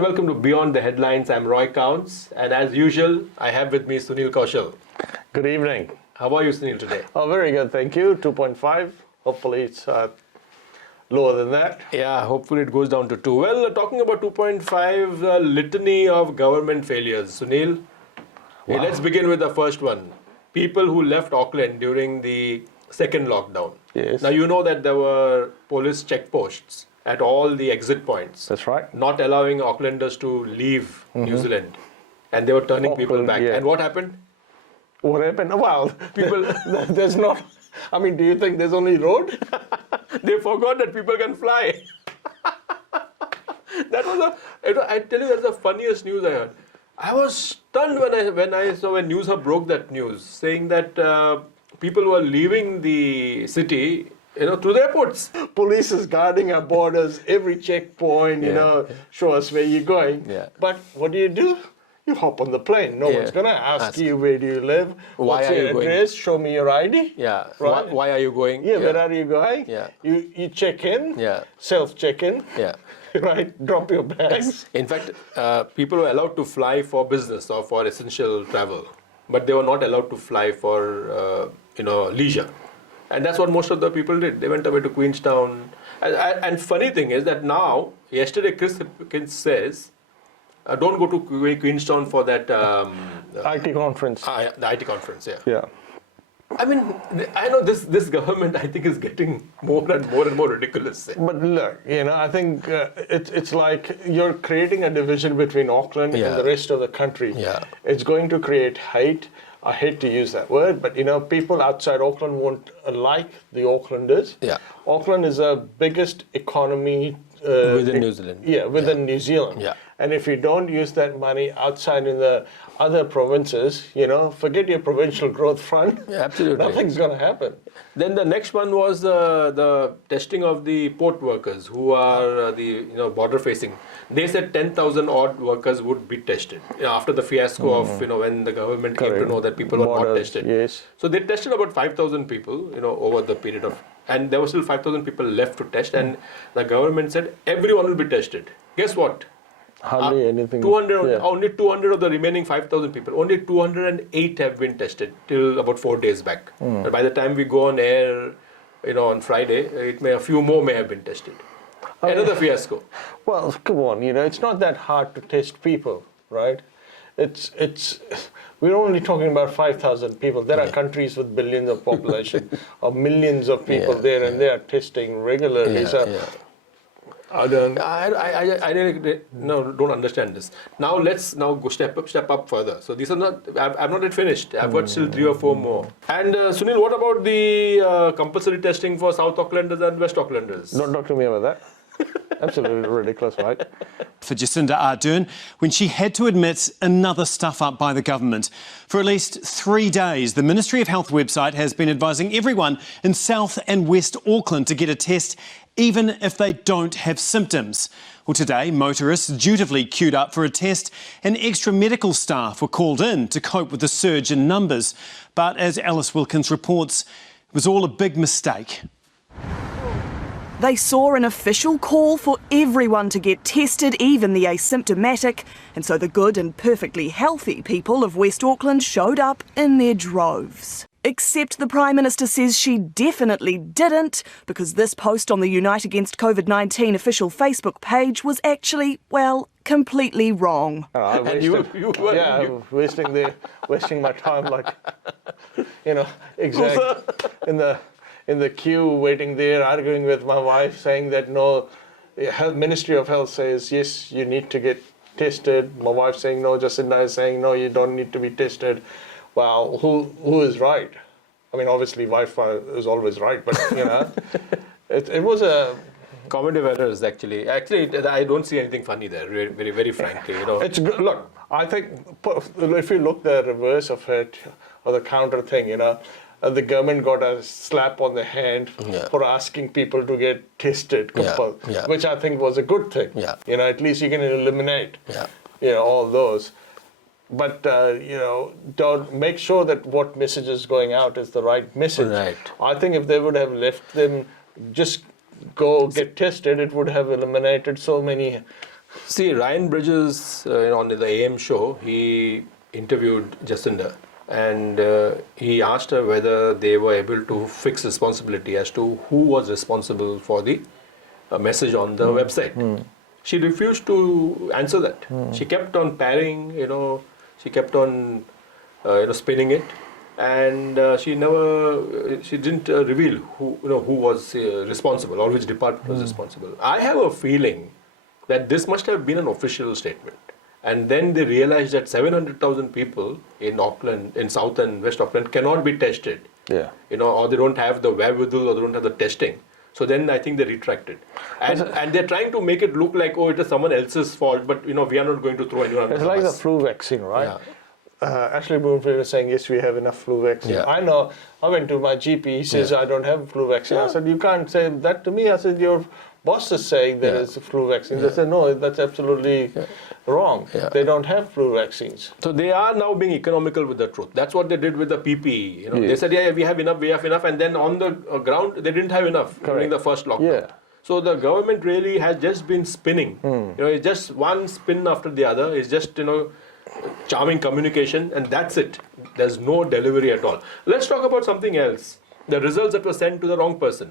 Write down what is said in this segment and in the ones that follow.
and welcome to Beyond the Headlines. I'm Roy Kaunds, and as usual, I have with me Sunil Kaushal. Good evening. How are you, Sunil, today? Oh, very good, thank you. 2.5. Hopefully it's lower than that. Yeah, hopefully it goes down to 2. Well, talking about 2.5, litany of government failures. Sunil, hey, let's begin with the first one. People who left Auckland during the second lockdown. Yes. Now, you know that there were police checkposts at all the exit points. That's right. Not allowing Aucklanders to leave New Zealand. And they were turning people back. Yeah. And what happened? What happened? Well, People, there's not. I mean, do you think there's only road? they forgot that people can fly. That was I tell you, that's the funniest news I heard. I was stunned when News Hub broke that news, saying that people were leaving the city, through the airports. Police is guarding our borders, every checkpoint, show us where you're going. Yeah. But what do? You hop on the plane. No one's going to ask you, where do you live? What's your address? Show me your ID. Yeah. Right? Why are you going? Yeah, where are you going? Yeah. You check in. Yeah. Self-check-in. Yeah. Right? Drop your bags. In fact, people were allowed to fly for business or for essential travel, but they were not allowed to fly for, leisure. And that's what most of the people did. They went away to Queenstown. And funny thing is that now, yesterday, Chris Hipkins says, don't go to Queenstown for that... IT conference. The IT conference, yeah. Yeah. I mean, I know this government, I think, is getting more and more ridiculous. But look, I think it's like you're creating a division between Auckland and the rest of the country. Yeah. It's going to create hate. I hate to use that word, but people outside Auckland won't like the Aucklanders. Yeah. Auckland is the biggest economy within New Zealand. Yeah, within New Zealand. Yeah. And if you don't use that money outside in the other provinces, forget your provincial growth fund. Yeah, absolutely. Nothing's going to happen. Then the next one was the testing of the port workers who are border facing. They said 10,000 odd workers would be tested after the fiasco of when the government came to know that people were not tested. Yes. So they tested about 5,000 people over the period of, and there were still 5,000 people left to test, and the government said everyone will be tested. Guess what? Hardly anything. 200, Only 200 of the remaining 5,000 people, only 208 have been tested till about 4 days back. And by the time we go on air, on Friday, a few more may have been tested. Another fiasco. Well, come on, it's not that hard to test people, right? We're only talking about 5,000 people. There are countries with billions of population or millions of people there, and they are testing regularly. I really don't understand this. Now let's go step up further. So these are not. I've not yet finished. I've got still 3 or 4 more. And Sunil, what about the compulsory testing for South Aucklanders and West Aucklanders? Don't talk to me about that. Absolutely ridiculous, right? For Jacinda Ardern when she had to admit another stuff up by the government. For at least 3 days, the Ministry of Health website has been advising everyone in South and West Auckland to get a test, even if they don't have symptoms. Well, today, motorists dutifully queued up for a test and extra medical staff were called in to cope with the surge in numbers. But as Alice Wilkins reports, it was all a big mistake. They saw an official call for everyone to get tested, even the asymptomatic, and so the good and perfectly healthy people of West Auckland showed up in their droves. Except the Prime Minister says she definitely didn't, because this post on the Unite Against COVID-19 official Facebook page was actually, completely wrong. Wasting my time in the queue, waiting there, arguing with my wife, saying that no, Ministry of Health says, yes, you need to get tested. My wife saying no, Jacinda is saying no, you don't need to be tested. Well, who is right? I mean, obviously, wife is always right, but, it was a... Cognitive errors, actually. Actually, I don't see anything funny there, very, very frankly. It's good. Look, I think if you look the reverse of it, or the counter thing, the government got a slap on the hand for asking people to get tested, which I think was a good thing. Yeah. At least you can eliminate, all those. But, don't make sure that what message is going out is the right message. Right. I think if they would have left them just go get tested, it would have eliminated so many See, Ryan Bridges on the AM show, he interviewed Jacinda, and he asked her whether they were able to fix responsibility as to who was responsible for the message on the website. She refused to answer that. She kept on parrying, she kept on spinning it, and she didn't reveal who was responsible or which department was responsible. I have a feeling that this must have been an official statement, and then they realized that 700,000 people in Auckland, in South and West Auckland, cannot be tested. Yeah. Or they don't have the wherewithal, or they don't have the testing. So then I think they retracted, and they're trying to make it look like, oh, it is someone else's fault, but we are not going to throw anyone under It's the like the bus. flu vaccine, right? Yeah. Ashley Bloomfield was saying, yes, we have enough flu vaccine. Yeah. I know, I went to my GP, he says, I don't have flu vaccine. I said, you can't say that to me. I said, your boss is saying there is a flu vaccine. They said, no, that's absolutely wrong. Yeah. They don't have flu vaccines. So they are now being economical with the truth. That's what they did with the PPE. They said, we have enough, and then on the ground, they didn't have enough during the first lockdown. Yeah. So the government really has just been spinning. It's just one spin after the other. It's just, charming communication, and that's it. There's no delivery at all. Let's talk about something else. The results that were sent to the wrong person.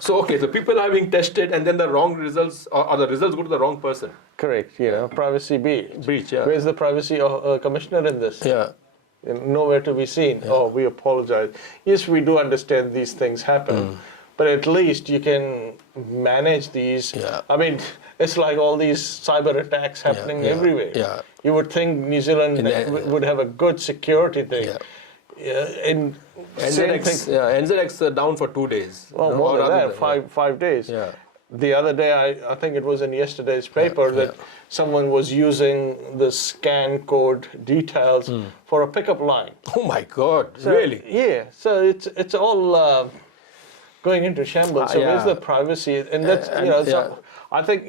So people are being tested, and then the wrong results, or the results go to the wrong person. Correct, privacy breach. Yeah. Where's the privacy commissioner in this? Yeah. Nowhere to be seen. Oh, we apologize. Yes, we do understand these things happen, but at least you can manage these. Yeah. I mean, it's like all these cyber attacks happening everywhere. Yeah. You would think New Zealand would have a good security thing. Yeah. Same thing. NZX down for 2 days. Oh, more than that, five days. Yeah. The other day, I think it was in yesterday's paper that someone was using the scan code details for a pickup line. Oh my God! So, Really? Yeah. So it's all going into shambles. So where's the privacy? And that's I think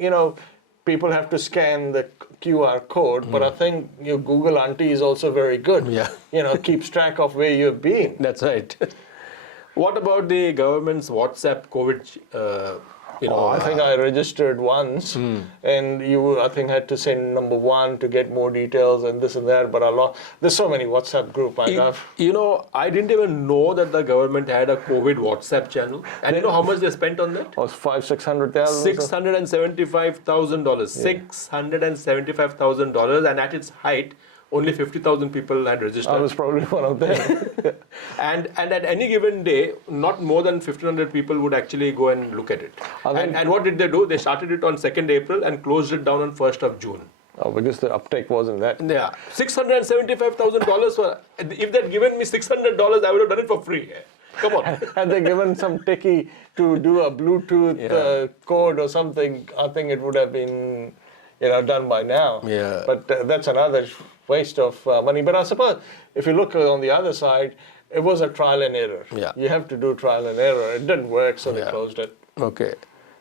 people have to scan the QR code, but I think your Google auntie is also very good. Yeah. Keeps track of where you've been. That's right. What about the government's WhatsApp COVID? I think I registered once, and you, I think, had to send number 1 to get more details and this and that. But there's so many WhatsApp group I have. I didn't even know that the government had a COVID WhatsApp channel. And you know how much they spent on that? Oh, $600,000. $675,000. $675,000, and at its height, only 50,000 people had registered. I was probably one of them. And at any given day, not more than 1,500 people would actually go and look at it. And what did they do? They started it on 2nd April and closed it down on 1st of June. Oh, because the uptake wasn't that. Yeah, $675,000 for. If they'd given me $600, I would have done it for free. Come on. Had they given some techie to do a Bluetooth code or something, I think it would have been, done by now. Yeah. But that's another waste of money. But I suppose if you look on the other side, it was a trial and error. Yeah. You have to do trial and error. It didn't work, so they closed it. Okay.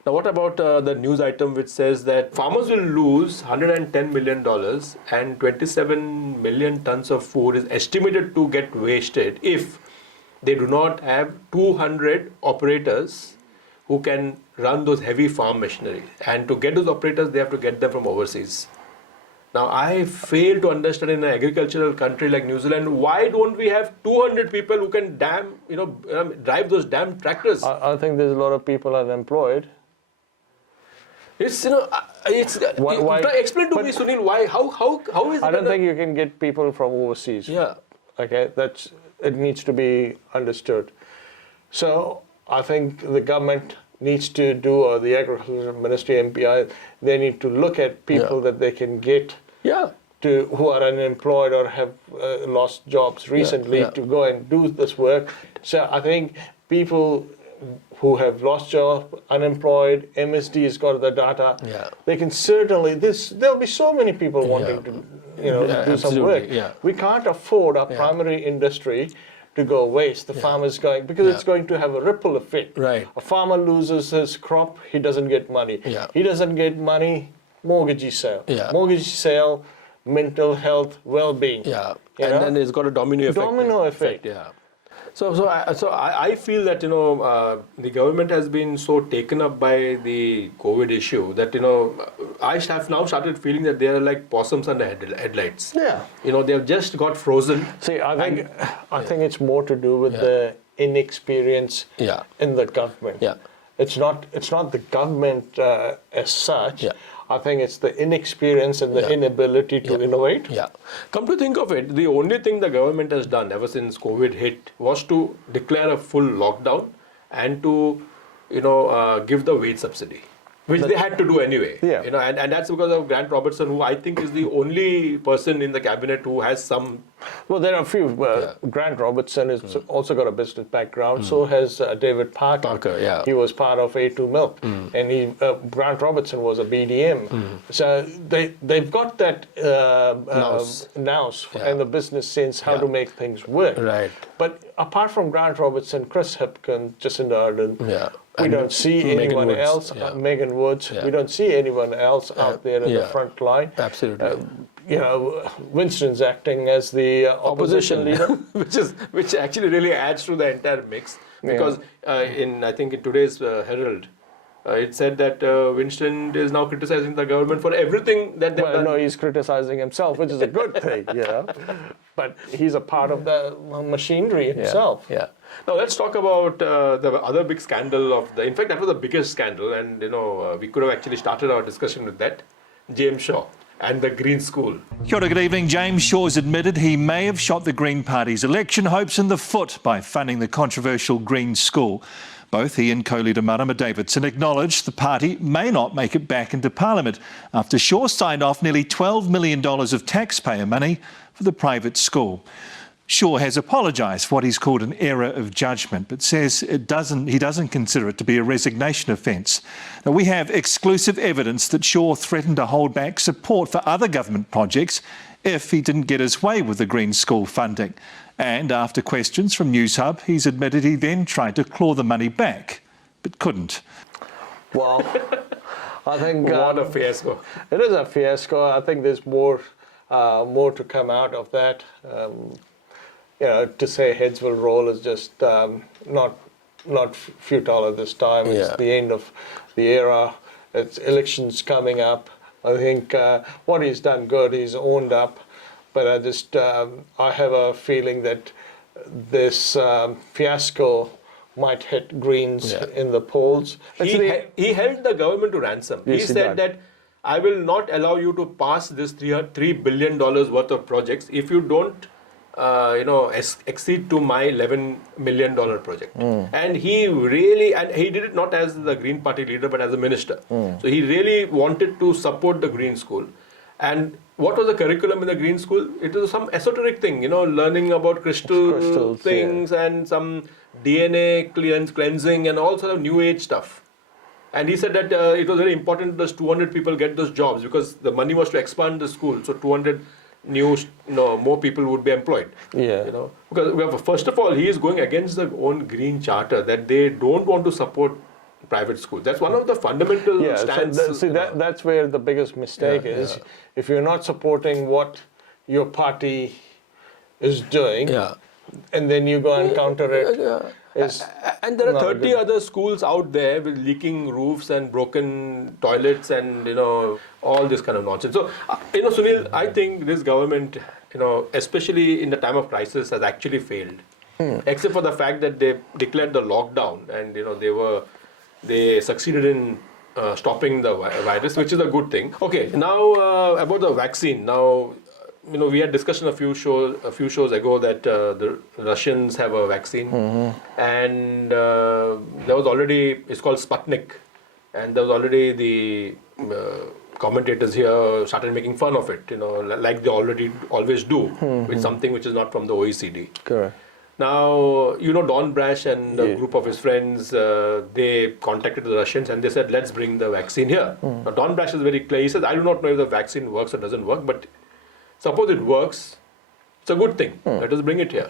Now, what about the news item which says that farmers will lose $110 million and 27 million tons of food is estimated to get wasted if they do not have 200 operators who can run those heavy farm machinery. And to get those operators, they have to get them from overseas. Now, I fail to understand in an agricultural country like New Zealand, why don't we have 200 people who can drive those damn tractors? I think there's a lot of people unemployed. It's explain to me, Sunil, why? How is it? I don't think you can get people from overseas. Yeah. Okay, it needs to be understood. So I think the government needs to do, or the Agriculture Ministry, MPI, they need to look at people that they can get who are unemployed or have lost jobs recently to go and do this work. So I think people who have lost jobs, unemployed, MSD has got the data. They can certainly. There'll be so many people wanting to, do some work. We can't afford our primary industry to go waste. The farmer's going, because it's going to have a ripple effect. Right. A farmer loses his crop, he doesn't get money. He doesn't get money, mortgagee sale. Mortgagee sale, mental health, well-being. And then it's got a domino effect. Domino effect. I feel that the government has been so taken up by the COVID issue that I have now started feeling that they are like possums under headlights. Yeah. They have just got frozen. See, I think it's more to do with the inexperience in the government. Yeah. It's not the government as such. Yeah. I think it's the inexperience and the inability to innovate. Yeah. Come to think of it, the only thing the government has done ever since COVID hit was to declare a full lockdown and to, give the wage subsidy, which they had to do anyway. Yeah. And that's because of Grant Robertson, who I think is the only person in the cabinet who has some. Well, there are a few. Grant Robertson has also got a business background. So has David Parker. He was part of A2 Milk, and Grant Robertson was a BDM. So they've got that nous and the business sense how to make things work. Right. But apart from Grant Robertson, Chris Hipkin, Jacinda Ardern, we And don't see Megan anyone Woods. else. Yeah. Megan Woods. Yeah. We don't see anyone else out there in the front line. Absolutely. Winston's acting as the opposition leader, which actually really adds to the entire mix, because I think in today's Herald, it said that Winston is now criticizing the government for everything that they've done. No, he's criticizing himself, which is a good thing, But he's a part of the machinery himself. Yeah. Now let's talk about the other big scandal in fact, that was the biggest scandal, and we could have actually started our discussion with that. James Shaw and the Green School. Kia ora, good evening. James Shaw's admitted he may have shot the Green Party's election hopes in the foot by funding the controversial Green School. Both he and co-leader Marama Davidson acknowledged the party may not make it back into Parliament after Shaw signed off nearly $12 million of taxpayer money for the private school. Shaw has apologised for what he's called an error of judgment, but says he doesn't consider it to be a resignation offence. Now, we have exclusive evidence that Shaw threatened to hold back support for other government projects if he didn't get his way with the Green School funding. And after questions from News Hub, he's admitted he then tried to claw the money back, but couldn't. Well, I think... What a fiasco. It is a fiasco. I think there's more to come out of that. To say heads will roll is just not futile at this time. It's the end of the era. It's elections coming up. I think what he's done good, he's owned up. But I have a feeling that this fiasco might hit Greens in the polls. He held the government to ransom. Yes, he said that I will not allow you to pass this $3 billion worth of projects if you don't accede to my $11 million project. And he did it not as the Green Party leader, but as a minister. So he really wanted to support the Green School. And what was the curriculum in the Green School? It was some esoteric thing, learning about crystals things and some DNA cleansing and all sort of new age stuff. And he said that it was very important that 200 people get those jobs because the money was to expand the school. So 200 more people would be employed. Because first of all, he is going against their own Green Charter that they don't want to support private schools. That's one of the fundamental stands. That's where the biggest mistake is. If you're not supporting what your party is doing, and then you go and counter it. And there are 30 other schools out there with leaking roofs and broken toilets and all this kind of nonsense. So Sunil, I think this government, especially in the time of crisis, has actually failed. Except for the fact that they declared the lockdown and they succeeded in stopping the virus, which is a good thing. Okay, now about the vaccine. Now, we had discussion a few shows ago that the Russians have a vaccine, and there was already, it's called Sputnik, and there was already the commentators here started making fun of it, like they always do with something which is not from the OECD. Correct. Now, Don Brash and a group of his friends, they contacted the Russians and they said, let's bring the vaccine here. Now, Don Brash is very clear. He says, I do not know if the vaccine works or doesn't work, but suppose it works, it's a good thing. Let us bring it here.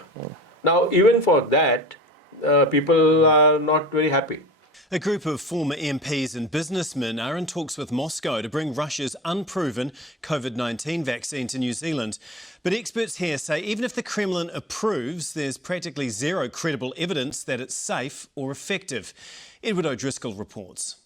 Now, even for that, people are not very happy. A group of former MPs and businessmen are in talks with Moscow to bring Russia's unproven COVID-19 vaccine to New Zealand. But experts here say even if the Kremlin approves, there's practically zero credible evidence that it's safe or effective. Edward O'Driscoll reports.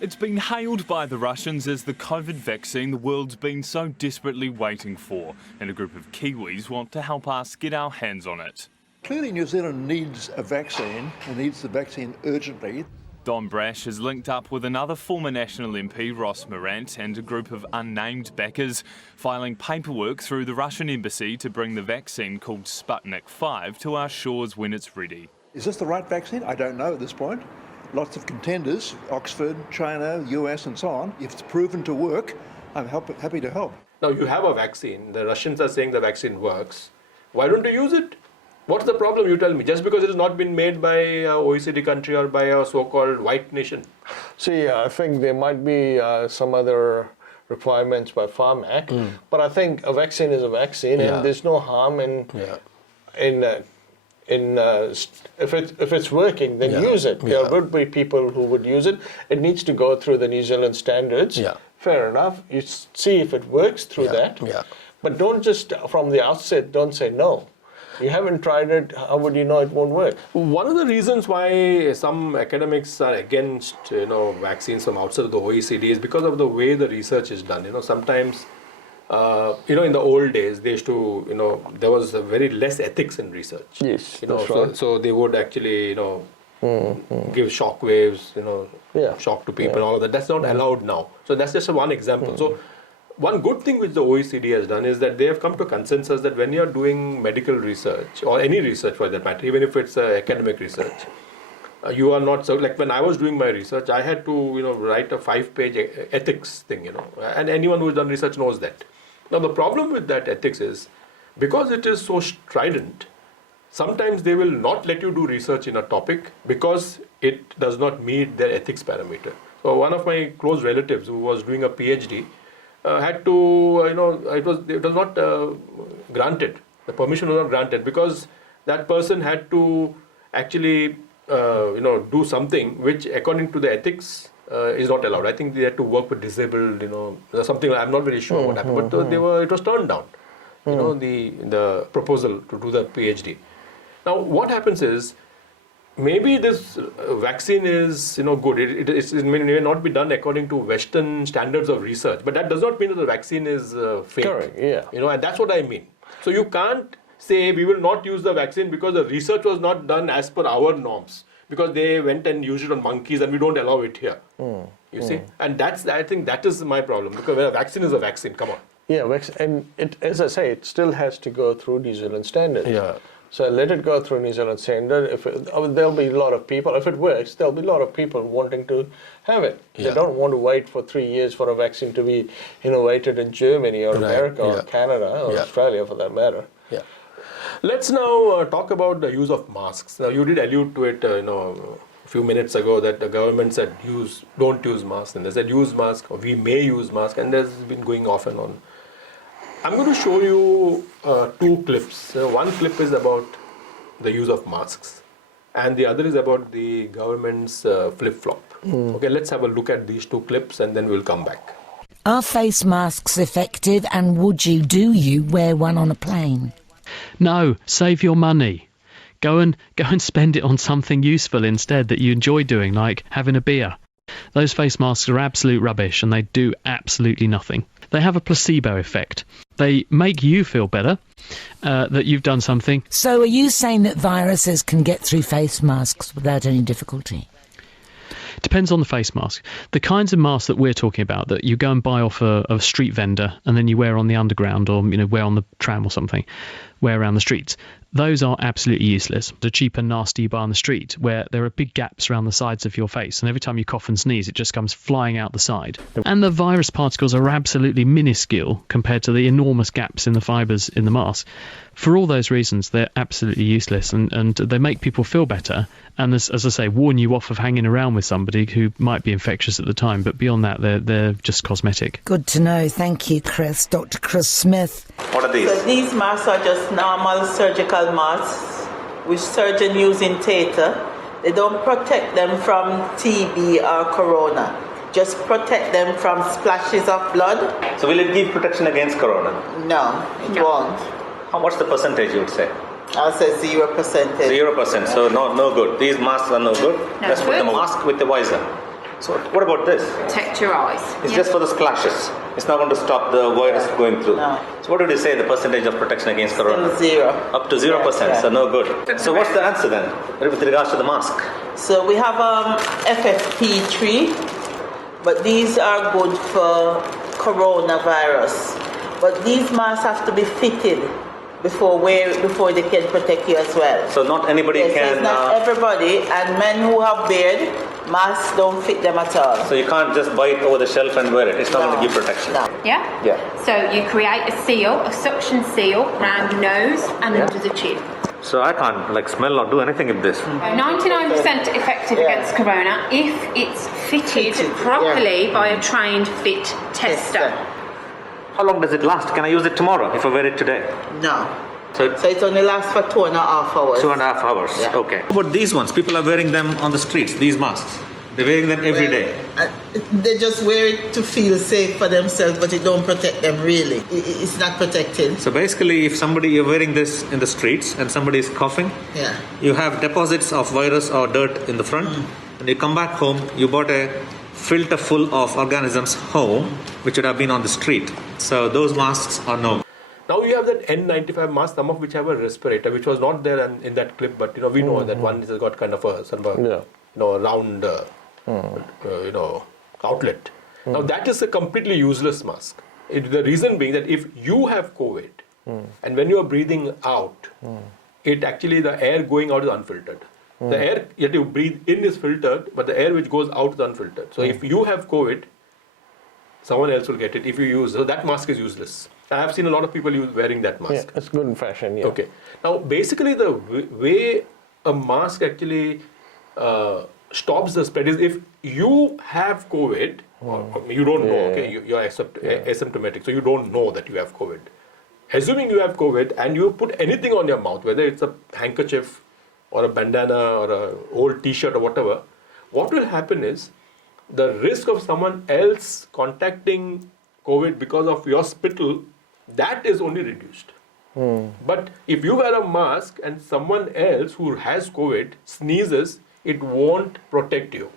It's been hailed by the Russians as the COVID vaccine the world's been so desperately waiting for, and a group of Kiwis want to help us get our hands on it. Clearly New Zealand needs a vaccine and needs the vaccine urgently. Don Brash has linked up with another former National MP, Ross Morant, and a group of unnamed backers, filing paperwork through the Russian embassy to bring the vaccine called Sputnik 5 to our shores when it's ready. Is this the right vaccine? I don't know at this point. Lots of contenders, Oxford, China, US and so on. If it's proven to work, I'm happy to help. Now you have a vaccine. The Russians are saying the vaccine works. Why don't you use it? What's the problem, you tell me? Just because it has not been made by an OECD country or by a so-called white nation? See, I think there might be some other requirements by Pharmac, but I think a vaccine is a vaccine, and there's no harm in if it's working, then use it. There would be people who would use it. It needs to go through the New Zealand standards. Fair enough. You see if it works through that. But don't just from the outset don't say no. You haven't tried it, how would you know it won't work? One of the reasons why some academics are against, vaccines from outside of the OECD is because of the way the research is done. Sometimes, in the old days, they used to, there was a very less ethics in research. Yes, that's right. So they would actually, give shock waves, shock to people and all of that. That's not allowed now. So that's just one example. So one good thing which the OECD has done is that they have come to a consensus that when you're doing medical research, or any research for that matter, even if it's academic research, you are not, so like when I was doing my research, I had to, write a 5-page ethics thing, and anyone who's done research knows that. Now the problem with that ethics is, because it is so strident, sometimes they will not let you do research in a topic because it does not meet their ethics parameter. So one of my close relatives who was doing a PhD, had to, it was not granted. The permission was not granted because that person had to actually, do something which, according to the ethics, is not allowed. I think they had to work with disabled, something. I'm not very sure what happened, but it was turned down. The proposal to do the PhD. Now, what happens is, maybe this vaccine is, good. It may not be done according to Western standards of research, but that does not mean that the vaccine is fake. Correct, yeah. And that's what I mean. So you can't say we will not use the vaccine because the research was not done as per our norms, because they went and used it on monkeys and we don't allow it here. You see? And I think that is my problem, because a vaccine is a vaccine, come on. Yeah, and as I say, it still has to go through New Zealand standards. Yeah. So let it go through New Zealand standard. There'll be a lot of people, if it works, there'll be a lot of people wanting to have it. Yeah. They don't want to wait for 3 years for a vaccine to be innovated in Germany or America or Canada or Australia for that matter. Yeah. Let's now talk about the use of masks. Now you did allude to it, a few minutes ago, that the government said don't use masks, and they said use masks, or we may use masks, and there's been going off and on. I'm going to show you 2 clips. One clip is about the use of masks, and the other is about the government's flip-flop. Okay, let's have a look at these 2 clips and then we'll come back. Are face masks effective, and would you wear one on a plane? No, save your money. Go and spend it on something useful instead that you enjoy doing, like having a beer. Those face masks are absolute rubbish and they do absolutely nothing. They have a placebo effect. They make you feel better that you've done something. So are you saying that viruses can get through face masks without any difficulty? Depends on the face mask. The kinds of masks that we're talking about, that you go and buy off a street vendor and then you wear on the underground, or wear on the tram or something, wear around the streets, those are absolutely useless. The cheap and nasty you buy on the street, where there are big gaps around the sides of your face, and every time you cough and sneeze it just comes flying out the side. And the virus particles are absolutely minuscule compared to the enormous gaps in the fibres in the mask. For all those reasons, they're absolutely useless, and they make people feel better, and as I say, warn you off of hanging around with somebody who might be infectious at the time, but beyond that, they're just cosmetic. Good to know. Thank you, Chris. Dr. Chris Smith. What are these? So these masks are just normal surgical masks which surgeons use in theatre, They don't protect them from TB or corona. Just protect them from splashes of blood. So will it give protection against corona? No, it won't. What's the percentage you would say? I'll say 0%. 0%. So no good. These masks are no good. No Let's put good. the mask with the visor. So what about this? Protect your eyes. It's just for the splashes. It's not going to stop the virus going through. No. So what did you say the percentage of protection against corona? Still 0. Up to 0%. Yeah. So no good. So what's the answer then with regards to the mask? So we have FFP3, but these are good for coronavirus. But these masks have to be fitted before they can protect you as well. So not anybody Yes, can. it's not everybody, and men who have beard, masks don't fit them at all. So you can't just buy it over the shelf and wear it. It's not going to give protection. No. Yeah? Yeah. So you create a seal, a suction seal around your nose and under the chin. So I can't smell or do anything with this. 99% effective against corona if it's fitted properly by a trained fit tester. How long does it last? Can I use it tomorrow if I wear it today? No. So it only lasts for 2.5 hours. 2.5 hours. Yeah. Okay. How about these ones? People are wearing them on the streets, these masks. They're wearing them every day. They just wear it to feel safe for themselves, but it don't protect them really. It's not protected. So basically, if you're wearing this in the streets and somebody is coughing, Yeah. you have deposits of virus or dirt in the front, and you come back home, you bought a filter full of organisms home, which would have been on the street. So those masks are no. Now you have that N95 mask, some of which have a respirator, which was not there in that clip, but we know that one has got kind of a round outlet. Now that is a completely useless mask. The reason being that if you have COVID and when you are breathing out, it actually the air going out is unfiltered. The air that you breathe in is filtered, but the air which goes out is unfiltered. So if you have COVID, someone else will get it if you use. So that mask is useless. I have seen a lot of people wearing that mask. Yeah, it's good in fashion. Yeah. Okay. Now, basically, the way a mask actually stops the spread is if you have COVID, or you don't know. Okay, you're asymptomatic, so you don't know that you have COVID. Assuming you have COVID and you put anything on your mouth, whether it's a handkerchief or a bandana or a old T-shirt or whatever, what will happen is the risk of someone else contacting COVID because of your spittle, that is only reduced. But if you wear a mask and someone else who has COVID sneezes, it won't protect you.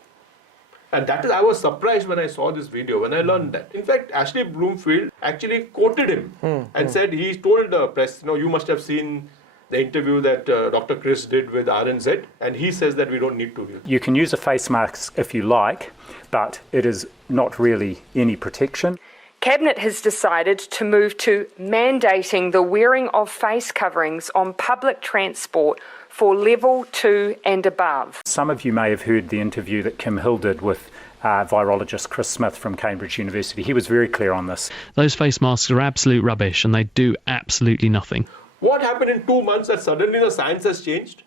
And that is, I was surprised when I saw this video, when I learned that. In fact, Ashley Bloomfield actually quoted him and said, he told the press, you must have seen the interview that Dr. Chris did with RNZ, and he says that we don't need to use it. You can use a face mask if you like, but it is not really any protection. Cabinet has decided to move to mandating the wearing of face coverings on public transport for level 2 and above. Some of you may have heard the interview that Kim Hill did with virologist Chris Smith from Cambridge University. He was very clear on this. Those face masks are absolute rubbish and they do absolutely nothing. What happened in 2 months that suddenly the science has changed?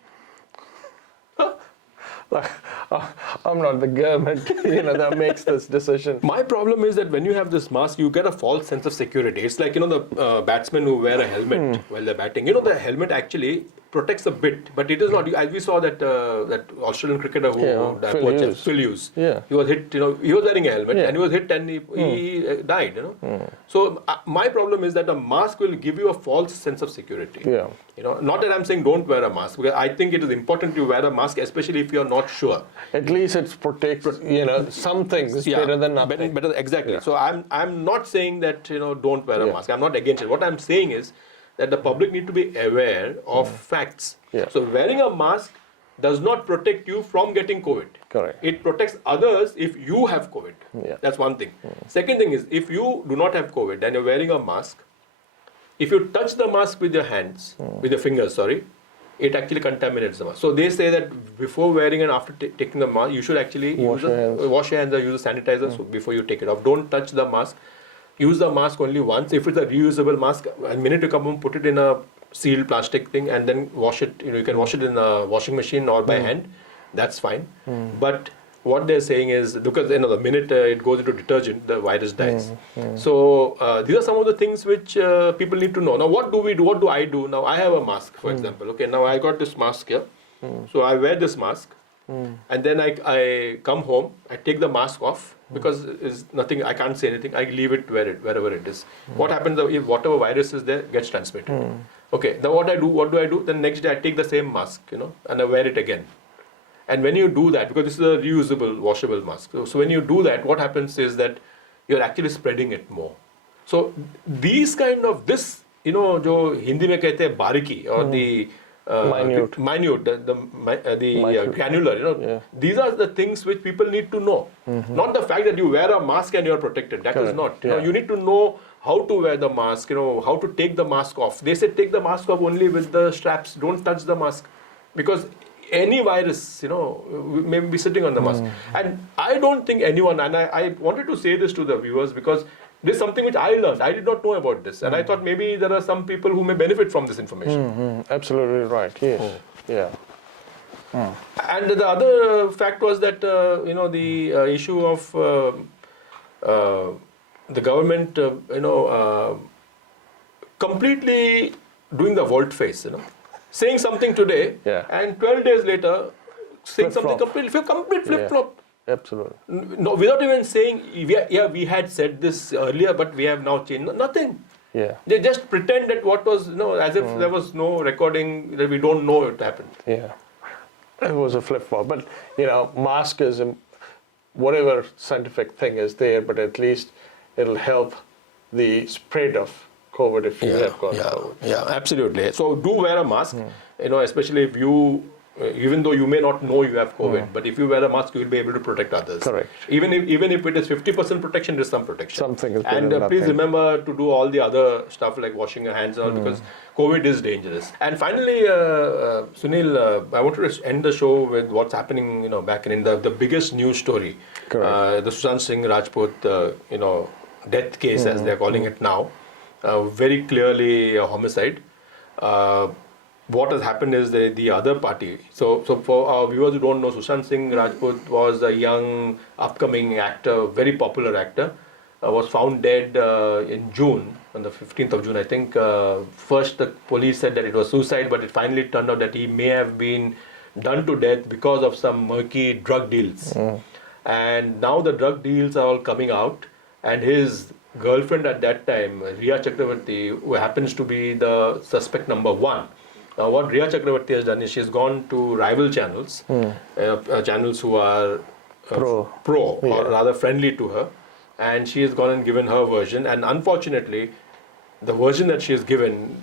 I'm not the government, that makes this decision. My problem is that when you have this mask, you get a false sense of security. It's like, the batsmen who wear a helmet while they're batting. The helmet actually protects a bit, but it is not. As we saw that Australian cricketer who died, Phil Hughes. Yeah. He was hit. He was wearing a helmet and he was hit and he died. So my problem is that a mask will give you a false sense of security. Yeah. Not that I'm saying don't wear a mask, because I think it is important to wear a mask, especially if you're not sure. At least it protects. Some things better than nothing. Better, exactly. Yeah. So I'm not saying that don't wear a mask. I'm not against it. What I'm saying is that the public need to be aware of facts. Yeah. So wearing a mask does not protect you from getting COVID. Correct. It protects others if you have COVID. Yeah. That's one thing. Second thing is, if you do not have COVID and you're wearing a mask, if you touch the mask with your hands, with your fingers, it actually contaminates the mask. So they say that before wearing and after taking the mask, you should actually wash your hands or use a sanitizer before you take it off. Don't touch the mask. Use the mask only once. If it's a reusable mask, a minute you come home, put it in a sealed plastic thing and then wash it. You can wash it in a washing machine or by hand. That's fine. But what they're saying is, because the minute it goes into detergent, the virus dies. So these are some of the things which people need to know. Now, what do we do? What do I do? Now, I have a mask, for example. Okay, now I got this mask here. So I wear this mask. and then I come home, I take the mask off because it's nothing. I can't say anything. I leave it wherever it is. What happens if whatever virus is there gets transmitted? Okay. Then what do I do? Then next day I take the same mask, and I wear it again. And when you do that, because this is a reusable, washable mask, so when you do that, what happens is that you're actually spreading it more. So these kind of this, जो हिंदी में कहते हैं बारीकी or the minute, the granular, these are the things which people need to know. Not the fact that you wear a mask and you are protected. That is not. You need to know how to wear the mask, how to take the mask off. They say take the mask off only with the straps. Don't touch the mask, because any virus, may be sitting on the mask. And I don't think anyone, and I wanted to say this to the viewers because this is something which I learned. I did not know about this. And I thought maybe there are some people who may benefit from this information. Absolutely right, yes. Yeah. And the other fact was that, the issue of the government, completely doing the volte-face, saying something today and 12 days later saying something complete flip-flop. Absolutely. No, without even saying, we had said this earlier, but we have now changed. Nothing. Yeah. They just pretend that what was, as if there was no recording, that we don't know it happened. Yeah. It was a flip-flop. But, mask is, whatever scientific thing is there, but at least it'll help the spread of COVID if you have got COVID. Yeah, absolutely. So do wear a mask, especially if you, even though you may not know you have COVID, but if you wear a mask, you will be able to protect others. Correct. Even if it is 50% protection, there is some protection. Something is better and than please nothing. remember to do all the other stuff like washing your hands, because COVID is dangerous. And finally, Sunil, I wanted to end the show with what's happening, back in India. The biggest news story, the Sushant Singh Rajput, death case as they're calling it now, very clearly a homicide. What has happened is the other party. So for our viewers who don't know, Sushant Singh Rajput was a young, upcoming actor, very popular actor. Was found dead in June, on the 15th of June, I think. First, the police said that it was suicide, but it finally turned out that he may have been done to death because of some murky drug deals. And now the drug deals are all coming out, and his girlfriend at that time, Riya Chakravarti, who happens to be the suspect number one. Now, what Riya Chakravarti has done is she's gone to rival channels, channels who are pro or rather friendly to her, and she has gone and given her version. And unfortunately, the version that she has given,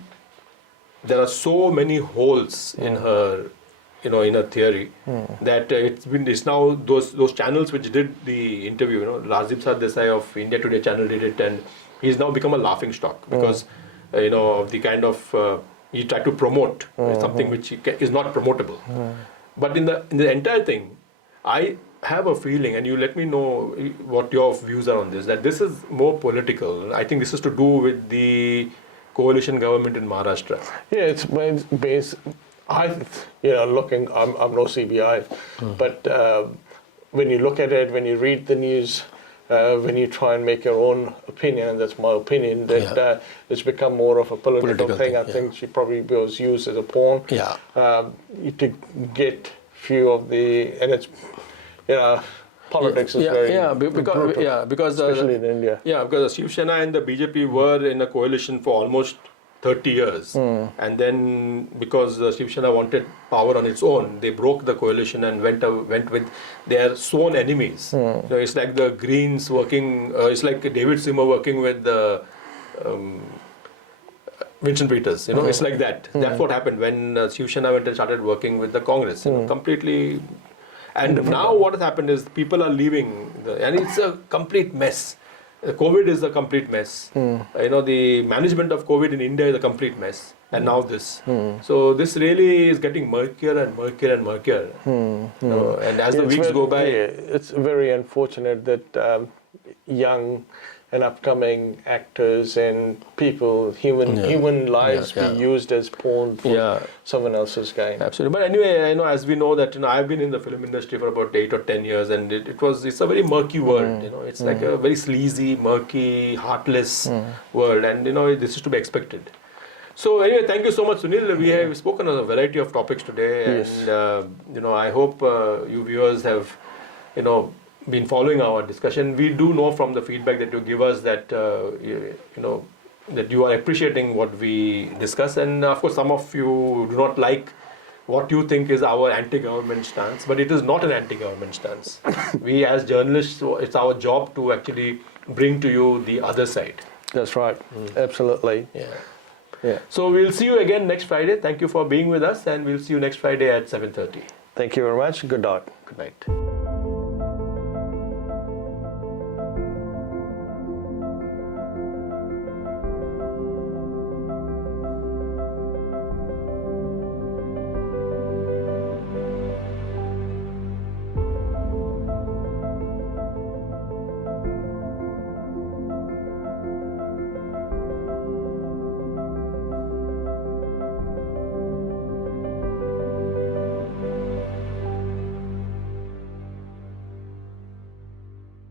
there are so many holes in her, in her theory, that it's now those channels which did the interview. Rajdeep Sardesai of India Today channel did it, and he's now become a laughing stock because of the kind of he tried to promote something which is not promotable. But in the entire thing, I have a feeling, and you let me know what your views are on this, that this is more political. I think this is to do with the coalition government in Maharashtra. Yeah, it's based. I'm no CBI, but when you look at it, when you read the news, when you try and make your own opinion, and that's my opinion, that it's become more of a political thing. I think she probably was used as a pawn to get few of and it's, politics is very brutal, because especially in India. Yeah, because Shiv Sena and the BJP were in a coalition for almost 30 years. And then because Shiv Sena wanted power on its own, they broke the coalition and went with their sworn enemies. It's like the Greens working, it's like David Simmer working with Vincent Peters. It's like that. That's what happened when Shiv Sena went and started working with the Congress. Completely. And now what has happened is people are leaving, and it's a complete mess. COVID is a complete mess. The management of COVID in India is a complete mess. And now this. So this really is getting murkier and murkier and murkier. And as the weeks go by... it's very unfortunate that young and upcoming actors and people, human lives be used as pawn for someone else's game. Absolutely. But anyway, as we know that, I've been in the film industry for about 8 or 10 years, and it's a very murky world. It's like a very sleazy, murky, heartless world, and this is to be expected. So anyway, thank you so much, Sunil. We have spoken on a variety of topics today, Yes. and I hope you viewers have, been following our discussion. We do know from the feedback that you give us that that you are appreciating what we discuss, and of course, some of you do not like what you think is our anti-government stance, but it is not an anti-government stance. We as journalists, it's our job to actually bring to you the other side. That's right. Absolutely. Yeah. So we'll see you again next Friday. Thank you for being with us, and we'll see you next Friday at 7:30. Thank you very much. Good night. Good night.